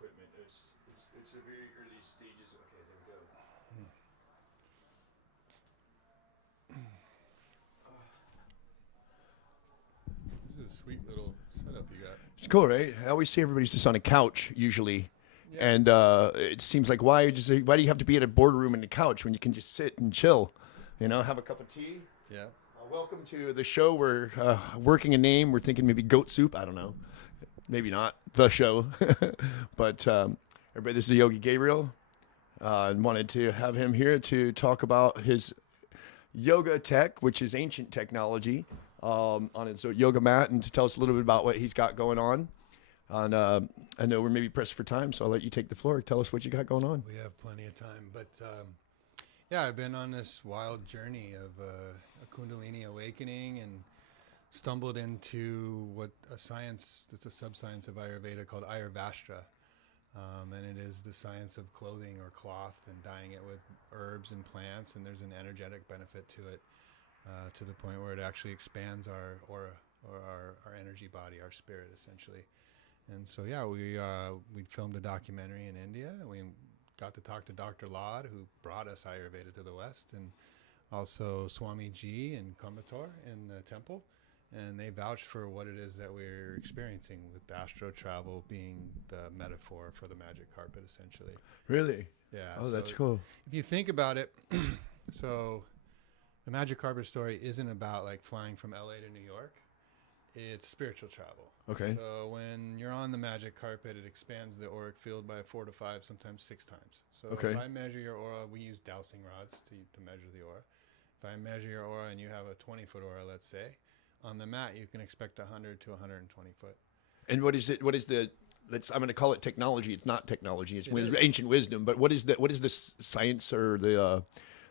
equipment. It's a very early stages. Okay, there we go. This is a sweet little setup you got. It's cool, right? I always see everybody's just on a couch usually, Yeah. and it seems like why do you have to be at a boardroom in the couch when you can just sit and chill, have a cup of tea. Yeah. Welcome to the show. We're working a name. We're thinking maybe Goat Soup. I don't know, maybe not the show, but everybody, this is Yogi Gabriel, and wanted to have him here to talk about his yoga tech, which is ancient technology, on his yoga mat, and to tell us a little bit about what he's got going on. And I know we're maybe pressed for time, so I'll let you take the floor. Tell us what you got going on. We have plenty of time, but yeah, I've been on this wild journey of a Kundalini awakening and stumbled into what a science that's a subscience of Ayurveda called Ayurvastra. And it is the science of clothing or cloth and dyeing it with herbs and plants, and there's an energetic benefit to it, to the point where it actually expands our aura or our energy body, our spirit, essentially. And so, yeah, we filmed a documentary in India. We got to talk to Dr. Lad, who brought us Ayurveda to the West, and also Swami Ji and Coimbatore in the temple. And they vouched for what it is that we're experiencing, with the astro travel being the metaphor for the magic carpet, essentially. Really? Yeah. Oh, so that's cool. If you think about it, so the magic carpet story isn't about like flying from LA to New York. It's spiritual travel. Okay. So when you're on the magic carpet, it expands the auric field by 4 to 5, sometimes 6 times. So Okay. if I measure your aura, we use dowsing rods to measure the aura. If I measure your aura and you have a 20-foot aura, let's say, on the mat, you can expect 100 to 120 foot. And what is it? What is the? I'm going to call it technology. It's not technology. It's It is. ancient wisdom. But what is the? What is this science or the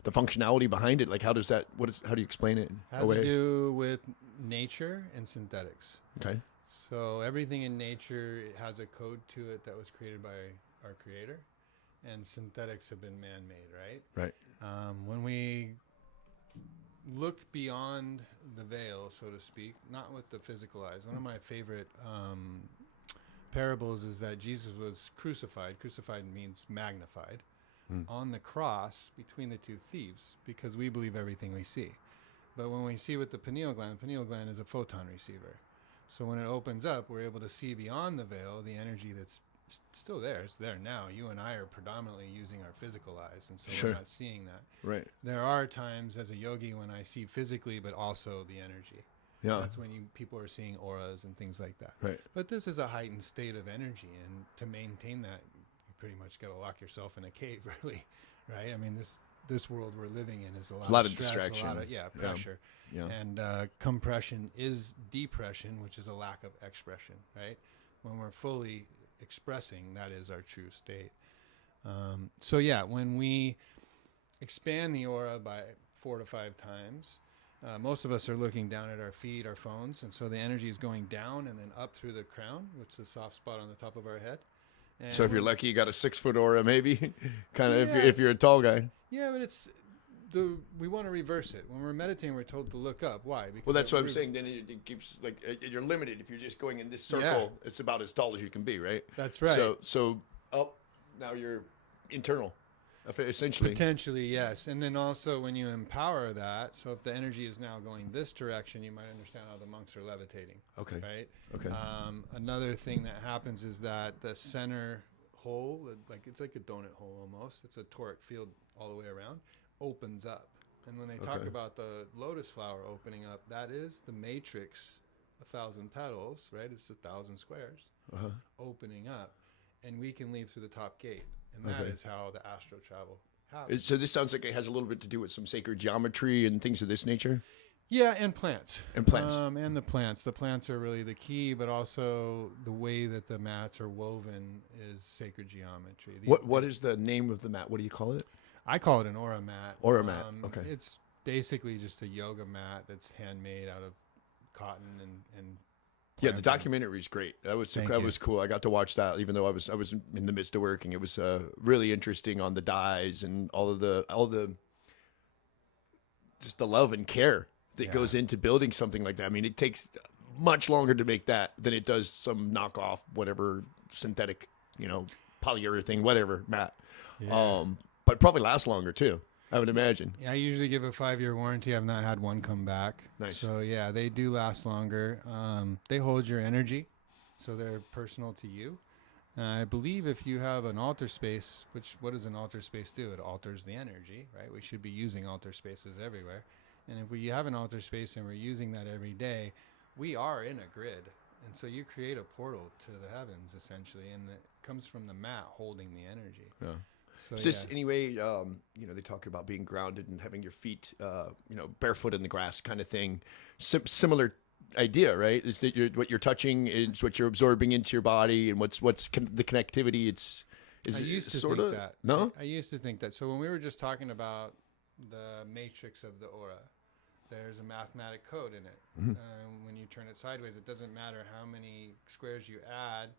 functionality behind it? Like, how does that? How do you explain it? Has to do with nature and synthetics. Okay. So everything in nature has a code to it that was created by our creator, and synthetics have been man-made, right? Right. When we look beyond the veil, so to speak, not with the physical eyes. One of my favorite parables is that Jesus was crucified. Crucified means magnified. On the cross between the two thieves, because we believe everything we see. But when we see with the pineal gland is a photon receiver. So when it opens up, we're able to see beyond the veil the energy that's still there. It's there now. You and I are predominantly using our physical eyes, and so Sure. we're not seeing that. Right. There are times as a yogi when I see physically, but also the energy. Yeah. That's when people are seeing auras and things like that. Right. But this is a heightened state of energy, and to maintain that, you pretty much got to lock yourself in a cave, really, right? I mean, this world we're living in is a lot of stress, distraction. a lot of pressure. Yeah. And compression is depression, which is a lack of expression, right? When we're fully expressing, that is our true state. So yeah, when we expand the aura by 4 to 5 times, most of us are looking down at our feet, our phones, and so the energy is going down and then up through the crown, which is a soft spot on the top of our head. And So if you're lucky, you got a 6-foot aura, maybe. Kind of Yeah. if you're a tall guy. yeah, but we want to reverse it. When we're meditating, we're told to look up. Why? Because Well, that's what I'm saying. Then it keeps you're limited if you're just going in this circle. Yeah. It's about as tall as you can be, right? That's right. So up. Now you're internal, essentially. Potentially, yes. And then also when you empower that, so if the energy is now going this direction, you might understand how the monks are levitating. Okay. Right? Okay. Another thing that happens is that the center hole, it's like a donut hole almost, it's a toric field all the way around, opens up. And when they talk Okay. about the lotus flower opening up, that is the matrix, 1,000 petals, right? It's 1,000 squares Uh-huh. opening up. And we can leave through the top gate. And that Okay. is how the astro travel happens. So this sounds like it has a little bit to do with some sacred geometry and things of this nature. Yeah, and plants. And plants. And the plants. The plants are really the key, but also the way that the mats are woven is sacred geometry. What is the name of the mat? What do you call it? I call it an aura mat. Aura mat, okay. It's basically just a yoga mat that's handmade out of cotton and Yeah, the plants. documentary is great. That was Thank that you. was cool. I got to watch that, even though I was in the midst of working. It was really interesting on the dyes and all the just the love and care that Yeah. goes into building something like that. I mean, it takes much longer to make that than it does some knockoff whatever synthetic polyurethane, whatever mat. Yeah. But probably lasts longer too, I would imagine. Yeah, I usually give a 5-year warranty. I've not had one come back. Nice. So yeah, they do last longer. They hold your energy, so they're personal to you. I believe if you have an altar space, what does an altar space do? It alters the energy, right? We should be using altar spaces everywhere. And if we have an altar space and we're using that every day, we are in a grid. And so you create a portal to the heavens, essentially, and it comes from the mat holding the energy. Yeah. So, Is this anyway, they talk about being grounded and having your feet, barefoot in the grass kind of thing. Similar idea, right? Is that what you're touching is what you're absorbing into your body, and what's the connectivity? I used to sort think of that. no. I used to think that. So when we were just talking about the matrix of the aura, there's a mathematic code in it. Mm-hmm. When you turn it sideways, it doesn't matter how many squares you add,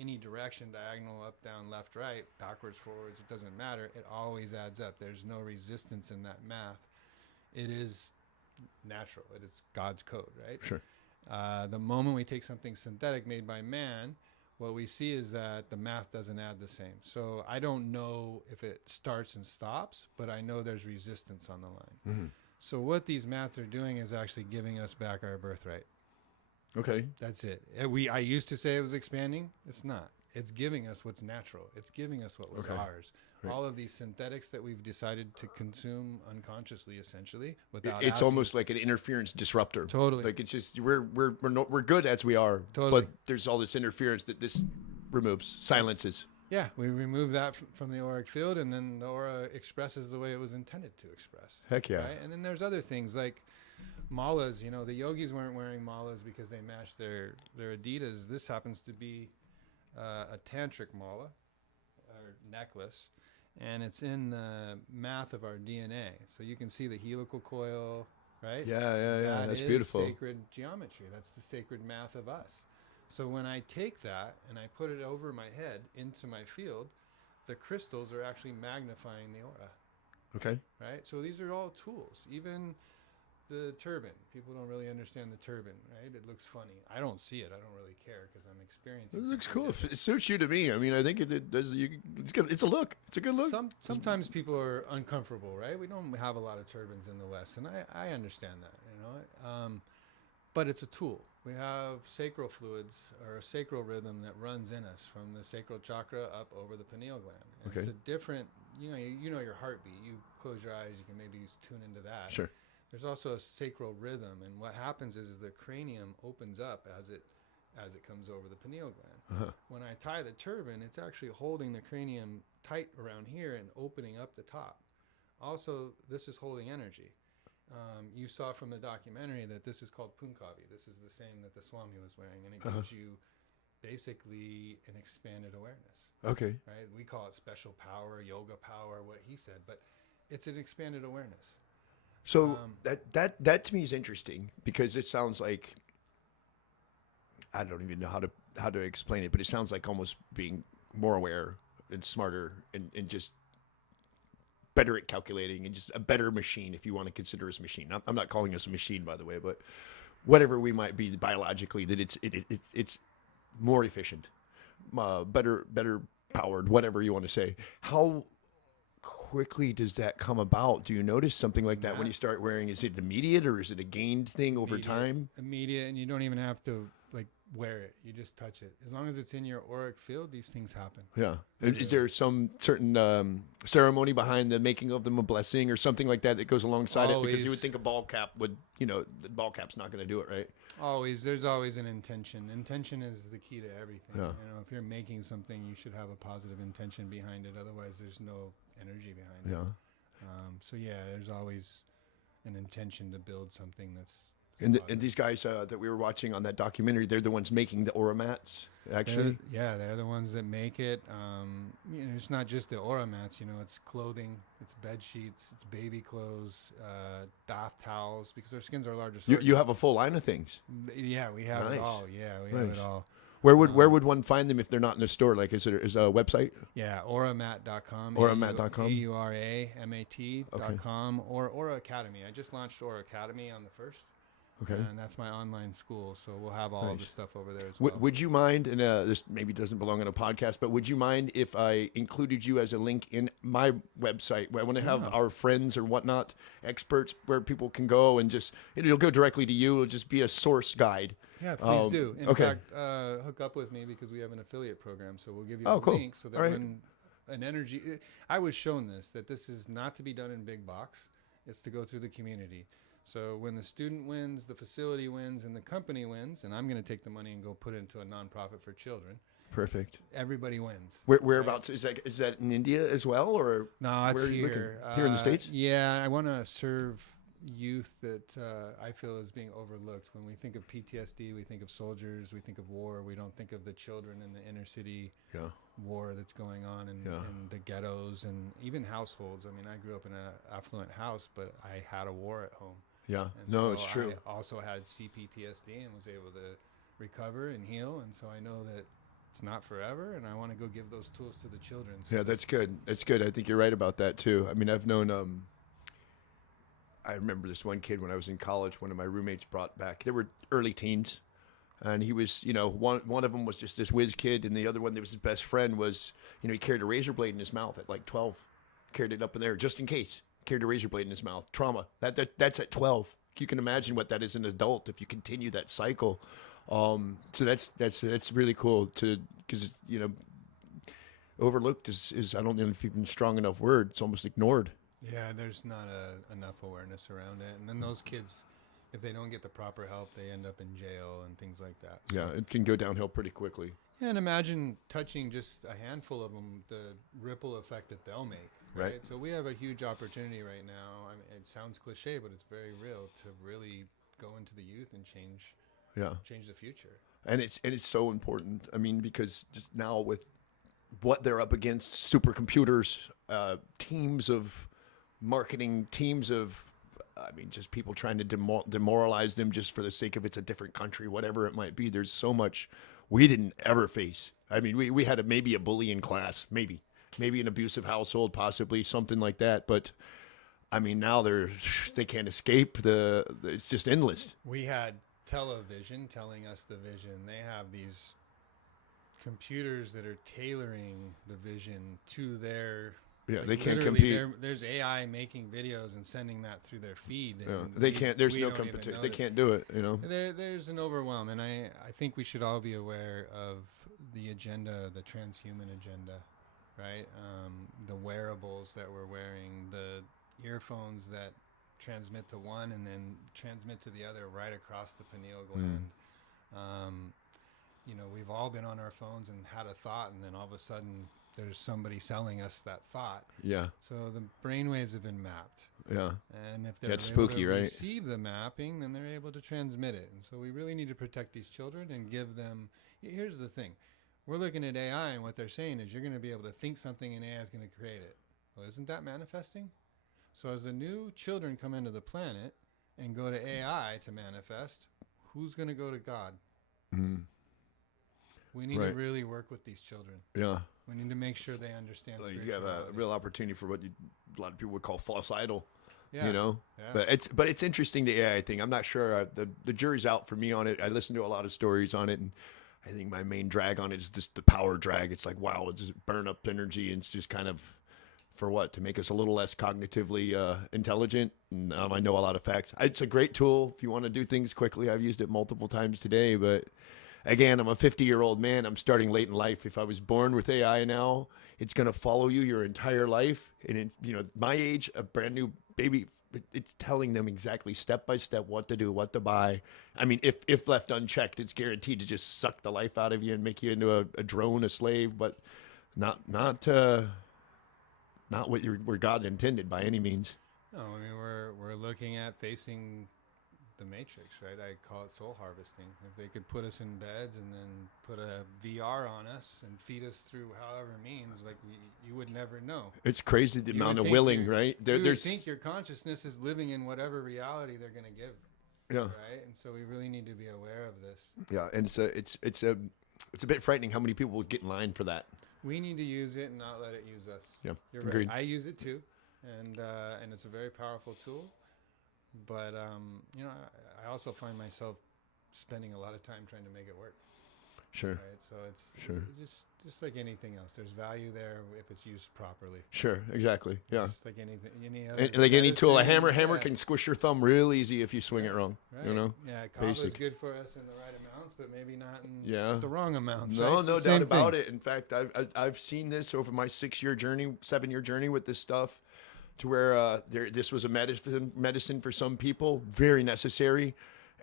any direction, diagonal, up, down, left, right, backwards, forwards, it doesn't matter. It always adds up. There's no resistance in that math. It is natural. It is God's code, right? Sure. The moment we take something synthetic made by man, what we see is that the math doesn't add the same. So I don't know if it starts and stops, but I know there's resistance on the line. Mm-hmm. So what these maths are doing is actually giving us back our birthright. Okay. That's it. I used to say it was expanding. It's not. It's giving us what's natural. It's giving us what was ours. Right. All of these synthetics that we've decided to consume unconsciously, essentially, without. It's almost like an interference disruptor. Totally. Like it's just we're good as we are. Totally. But there's all this interference that this removes, silences. Yeah, we remove that from the auric field, and then the aura expresses the way it was intended to express. Heck yeah. Right? And then there's other things like malas. The yogis weren't wearing malas because they matched their Adidas. This happens to be a tantric mala, or necklace, and it's in the math of our DNA. So you can see the helical coil, right? Yeah. That's is beautiful. Sacred geometry. That's the sacred math of us. So when I take that and I put it over my head into my field, the crystals are actually magnifying the aura. Okay. Right? So these are all tools. Even the turban. People don't really understand the turban, right? It looks funny. I don't see it. I don't really care because I'm experiencing it. It looks cool. It suits you to me. I mean, I think it does. It's good. It's a look. It's a good look. Sometimes people are uncomfortable, right? We don't have a lot of turbans in the West, and I understand that, but it's a tool. We have sacral fluids or a sacral rhythm that runs in us from the sacral chakra up over the pineal gland. And It's a different, you know your heartbeat. You close your eyes, you can maybe tune into that. Sure. There's also a sacral rhythm, and what happens is the cranium opens up as it comes over the pineal gland. Uh-huh. When I tie the turban, it's actually holding the cranium tight around here and opening up the top. Also, this is holding energy. You saw from the documentary that this is called punkavi. This is the same that the Swami was wearing, and it gives you basically an expanded awareness. Okay. Right? We call it special power, yoga power, what he said, but it's an expanded awareness. So that to me is interesting because it sounds like I don't even know how to explain it, but it sounds like almost being more aware and smarter and just better at calculating and just a better machine, if you want to consider us a machine. I'm not calling us a machine, by the way, but whatever we might be biologically, that it's more efficient, better powered, whatever you want to say. How quickly does that come about? Do you notice something like that when you start wearing? Is it immediate or is it a gained thing over time? Immediate, and you don't even have to wear it. You just touch it. As long as it's in your auric field, these things happen. Yeah. Is there some certain ceremony behind the making of them, a blessing or something like that goes alongside it? Because you would think a ball cap would, the ball cap's not going to do it, right? There's always an intention. Intention is the key to everything. Yeah. If you're making something, you should have a positive intention behind it. Otherwise, there's no energy behind it. Yeah. There's always an intention to build something that's and these guys that we were watching on that documentary, they're the ones making the aura mats, actually. They're the ones that make it. It's not just the aura mats. It's clothing, it's bed sheets, it's baby clothes, bath towels, because our skin's our largest organ. You have a full line of things. Yeah, we have it all. Yeah, we have it all. Where would one find them if they're not in a store? Like, is a website? Yeah, auramat.com. Auramat.com. AURAMAT.com or Aura Academy. I just launched Aura Academy on the 1st. Okay. And that's my online school. So we'll have all of the stuff over there as well. Would you mind, and this maybe doesn't belong on a podcast, but would you mind if I included you as a link in my website? Where I want to have our friends or whatnot, experts, where people can go and just, it'll go directly to you. It'll just be a source guide. Yeah, please do. In okay. fact, hook up with me because we have an affiliate program. So we'll give you Oh, a cool. link so that All right. when an energy, I was shown that this is not to be done in big box. It's to go through the community. So when the student wins, the facility wins, and the company wins, and I'm going to take the money and go put it into a nonprofit for children. Perfect. Everybody wins. Whereabouts is that in India as well, or No, it's where are you here. looking? Here in the States? Yeah, I want to serve youth that I feel is being overlooked. When we think of PTSD, we think of soldiers, we think of war. We don't think of the children in the inner city war that's going on in the ghettos and even households. I mean, I grew up in an affluent house, but I had a war at home. Yeah. And No, so it's true. I also had CPTSD and was able to recover and heal. And so I know that it's not forever, and I want to go give those tools to the children. So Yeah, that's good. That's good. I think you're right about that too. I mean, I've known. I remember this one kid when I was in college. One of my roommates brought back. They were early teens, and he was, one of them was just this whiz kid, and the other one that was his best friend was, he carried a razor blade in his mouth at like 12, carried it up in there just in case. Carried a razor blade in his mouth. Trauma. That's at 12. You can imagine what that is an adult if you continue that cycle. So that's really cool because overlooked is I don't know if even strong enough word. It's almost ignored. yeah, there's not enough awareness around it. And then those kids, if they don't get the proper help, they end up in jail and things like that. So, Yeah, it can go downhill pretty quickly. yeah, and imagine touching just a handful of them, the ripple effect that they'll make. Right. So we have a huge opportunity right now. I mean, it sounds cliche, but it's very real to really go into the youth and change the future. And it's so important. I mean, because just now with what they're up against, supercomputers, teams of marketing, teams of, just people trying to demoralize them just for the sake of it's a different country, whatever it might be. There's so much we didn't ever face. I mean, we had maybe a bully in class, maybe an abusive household, possibly something like that. But I mean, now they can't escape it's just endless. We had television telling us the vision. They have these computers that are tailoring the vision to their they can't literally compete. There's AI making videos and sending that through their feed. And They can't. There's we no don't even competition. know They that. can't do it. There's an overwhelm, and I think we should all be aware of the agenda, the transhuman agenda, right? The wearables that we're wearing, the earphones that transmit to one and then transmit to the other right across the pineal gland. We've all been on our phones and had a thought, and then all of a sudden there's somebody selling us that thought. Yeah. So the brainwaves have been mapped. Yeah. And if they're That's able spooky, to right? receive the mapping, then they're able to transmit it. And so we really need to protect these children and give them. Here's the thing. We're looking at AI, and what they're saying is you're going to be able to think something, and AI is going to create it. Well, isn't that manifesting? So as the new children come into the planet and go to AI to manifest, who's going to go to God? Mm-hmm. We need to really work with these children. Yeah. We need to make sure they understand You have a real opportunity for what a lot of people would call false idol. Yeah. Yeah. But it's interesting, the AI thing. I'm not sure. The jury's out for me on it. I listen to a lot of stories on it, and I think my main drag on it is just the power drag. It's like, wow, it just burn up energy, and it's just kind of for what? To make us a little less cognitively intelligent. And, I know a lot of facts. It's a great tool if you want to do things quickly. I've used it multiple times today, but again, I'm a 50-year-old man. I'm starting late in life. If I was born with AI now, it's going to follow you your entire life. And my age, a brand new baby, it's telling them exactly step by step what to do, what to buy. I mean, if left unchecked, it's guaranteed to just suck the life out of you and make you into a drone, a slave, but not what God intended by any means. No, I mean, we're looking at facing the matrix, right? I call it soul harvesting. If they could put us in beds and then put a VR on us and feed us through however means, like you would never know. It's crazy the amount of think willing, right? You would think your consciousness is living in whatever reality they're going to give. Yeah. Right. And so we really need to be aware of this. Yeah, and it's a bit frightening how many people would get in line for that. We need to use it and not let it use us. Yeah, You're agreed. right. I use it too, and it's a very powerful tool. But you know, I also find myself spending a lot of time trying to make it work. Sure. Right. So it's Sure. just like anything else. There's value there if it's used properly. Sure. Exactly. Yeah. Just like anything, any other Like any tool, a medicine, hammer yeah. can squish your thumb real easy if you swing it wrong. Right. You know. Yeah, kava is Basic. good for us in the right amounts, but maybe not in Yeah. the wrong amounts. No, right? no It's the same doubt about thing. it. In fact, I've seen this over my 7-year journey with this stuff, to where this was a medicine for some people, very necessary,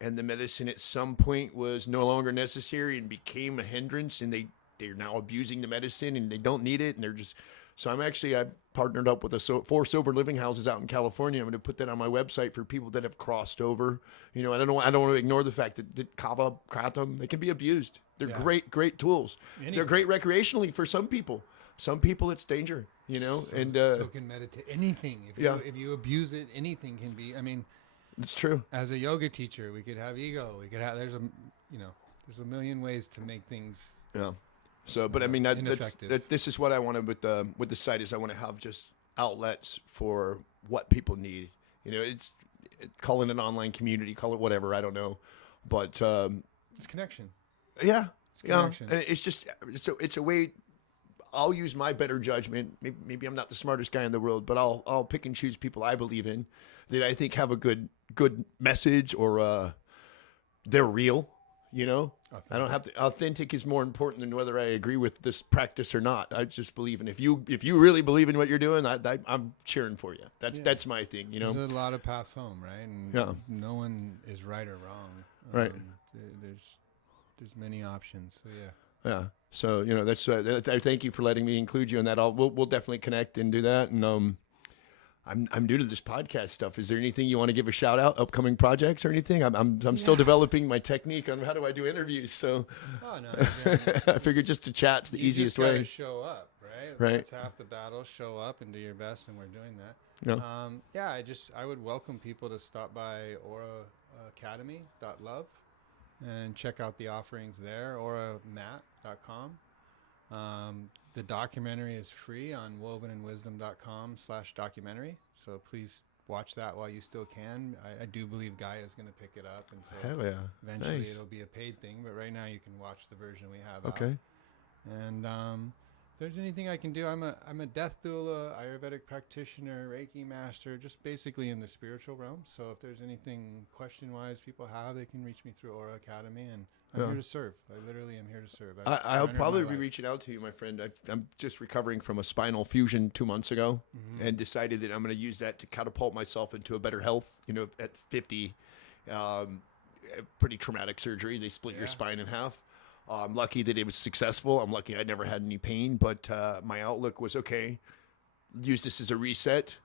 and the medicine at some point was no longer necessary and became a hindrance, and they're now abusing the medicine and they don't need it, and they're just. So I've partnered up with 4 sober living houses out in California. I'm going to put that on my website for people that have crossed over. You know, I don't want to ignore the fact that kava, kratom, they can be abused. They're Yeah. great tools. They're Anything. great recreationally for some people. Some people it's danger, you know, and So can meditate. Anything. Yeah. If you abuse it, anything can be. I mean, it's true. as a yoga teacher, we could have ego. We could have. There's a million ways to make things. Yeah. So, but I mean, Ineffective. this is what I wanted with the site is I want to have just outlets for what people need. You know, call it an online community, call it whatever, I don't know, but It's connection. yeah, It's yeah, connection. and it's a way. I'll use my better judgment. Maybe I'm not the smartest guy in the world, but I'll pick and choose people I believe in that I think have a good message, or they're real. You know, I don't have to. Authentic is more important than whether I agree with this practice or not. I just believe in if you really believe in what you're doing, I'm cheering for you. That's my thing. You know, There's a lot of paths home, right? And Yeah. no one is right or wrong. Right. There's many options. So yeah. yeah. So you know, that's. I thank you for letting me include you in that. We'll definitely connect and do that. And I'm new to this podcast stuff. Is there anything you want to give a shout out? Upcoming projects or anything? I'm still developing my technique on how do I do interviews. So Oh no. Again, I figured just to chat's the you easiest just gotta way. show up, right? Right. That's half the battle. Show up and do your best, and we're doing that. No. Yeah. I would welcome people to stop by auraacademy.love and check out the offerings there. auramat.com. The documentary is free on wovenandwisdom.com/documentary. So please watch that while you still can. I do believe Gaia is going to pick it up, and so Hell yeah. eventually Nice. it'll be a paid thing. But right now you can watch the version we have. out. Okay. And if there's anything I can do, I'm a death doula, Ayurvedic practitioner, Reiki master, just basically in the spiritual realm. So if there's anything question-wise people have, they can reach me through Aura Academy, and I'm Yeah. here to serve. I literally am here to serve. I'll surrendered probably my be life. reaching out to you, my friend. I'm just recovering from a spinal fusion 2 months ago, and decided that I'm going to use that to catapult myself into a better health. You know, at 50, pretty traumatic surgery. They split your Yeah. spine in half. I'm lucky that it was successful. I'm lucky I never had any pain, but my outlook was okay. Use this as a reset.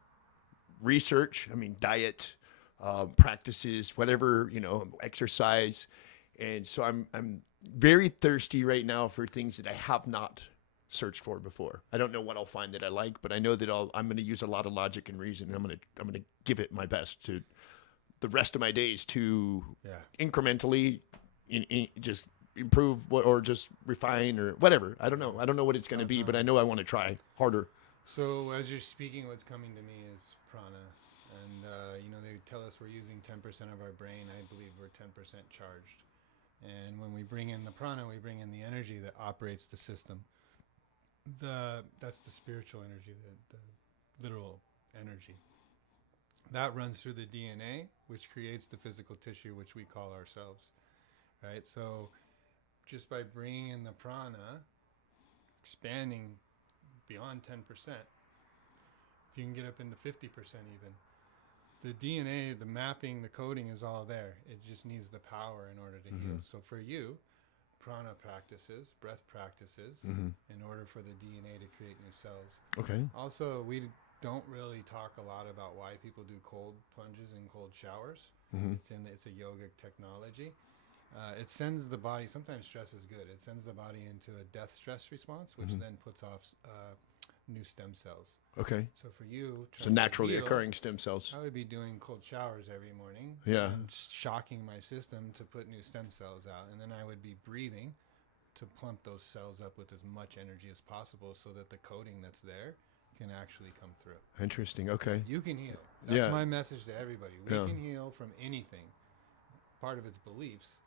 Research. I mean, diet, practices, whatever, you know, exercise. And so I'm very thirsty right now for things that I have not searched for before. I don't know what I'll find that I like, but I know that I'm going to use a lot of logic and reason. And I'm going to give it my best to the rest of my days to Yeah. incrementally just improve or just refine or whatever. I don't know. I don't know what it's going to be, but I know I want to try harder. So as you're speaking, what's coming to me is prana. And, they tell us we're using 10% of our brain. I believe we're 10% charged. And when we bring in the prana, we bring in the energy that operates the system. That's the spiritual energy, the literal energy. That runs through the DNA, which creates the physical tissue, which we call ourselves. Right? So just by bringing in the prana, expanding beyond 10%, if you can get up into 50% even, the DNA, the mapping, the coding is all there. It just needs the power in order to heal. So for you, prana practices, breath practices, in order for the DNA to create new cells. Okay. Also, we don't really talk a lot about why people do cold plunges and cold showers. It's a yogic technology. It sends the body, sometimes stress is good, it sends the body into a death stress response, which then puts off new stem cells. Okay. So for you, So trying to naturally heal, occurring stem cells. I would be doing cold showers every morning. Yeah. And shocking my system to put new stem cells out. And then I would be breathing to plump those cells up with as much energy as possible so that the coding that's there can actually come through. Interesting. Okay. You can heal. That's Yeah. my message to everybody. We Yeah. can heal from anything. Part of it's beliefs.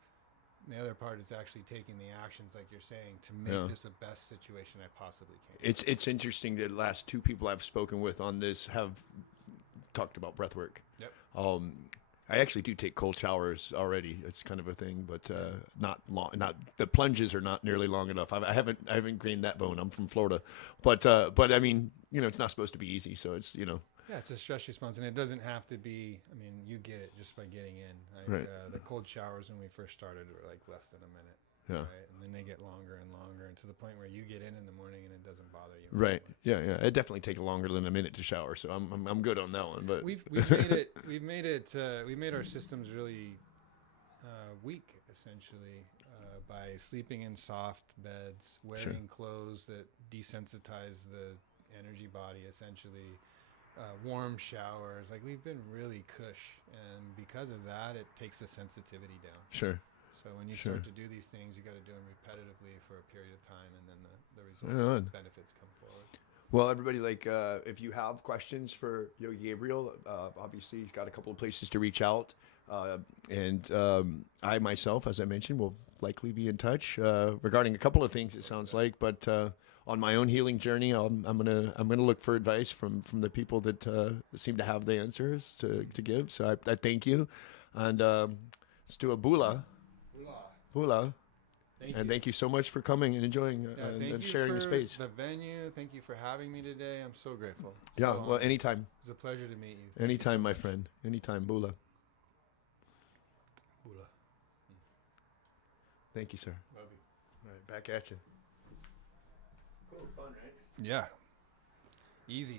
The other part is actually taking the actions, like you're saying, to make this the best situation I possibly can. It's interesting that the last two people I've spoken with on this have talked about breath work. Yep. I actually do take cold showers already. It's kind of a thing, but not long. Not the plunges are not nearly long enough. I haven't gained that bone. I'm from Florida, but I mean, it's not supposed to be easy. So it's Yeah, it's a stress response, and it doesn't have to be. I mean, you get it just by getting in. Like, Right. The cold showers when we first started were like less than a minute. Yeah. Right? And then they get longer and longer, and to the point where you get in the morning and it doesn't bother you. Right. Yeah. Yeah. It definitely take longer than a minute to shower, so I'm good on that one. But We've made our systems really weak, essentially, by sleeping in soft beds, wearing clothes that desensitize the energy body, essentially. Warm showers, like we've been really cush, and because of that, it takes the sensitivity down. Sure. So when you Sure. start to do these things, you got to do them repetitively for a period of time, and then the Right results, on. benefits come forward. Well, everybody, if you have questions for Yogi Gabriel, obviously he's got a couple of places to reach out. And I myself, as I mentioned, will likely be in touch regarding a couple of things, it sounds like. But on my own healing journey, I'm gonna look for advice from the people that seem to have the answers to give. So I thank you. And let's do a bula. Bula. Thank you so much for coming and enjoying and sharing the space. The venue. Thank you for having me today. I'm so grateful. Yeah, So well, honored. anytime. It was a pleasure to meet you. Thank you Anytime, so my much. friend. Anytime, Bula. Bula. Thank you, sir. Love you. All right, back at you. Cool, fun, right? Yeah. Easy.